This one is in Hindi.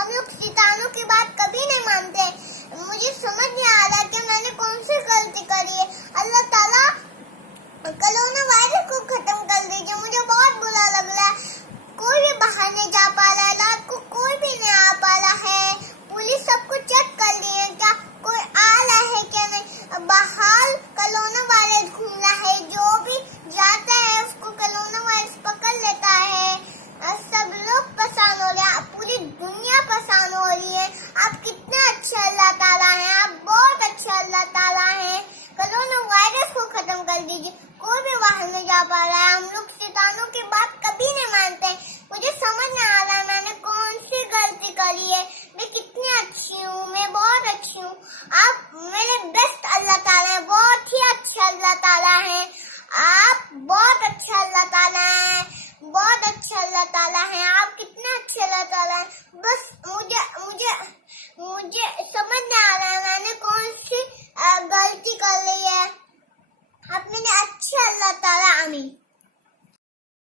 हम लोग शैतानों की बात कभी नहीं मानते। मुझे समझ नहीं आ रहा कि मैंने कौन सी गलती करी है। अल्लाह ताला कोरोना वायरस को खत्म कर दीजिए। मुझे बहुत बुरा लग रहा है, कोई भी बाहर नहीं जा पा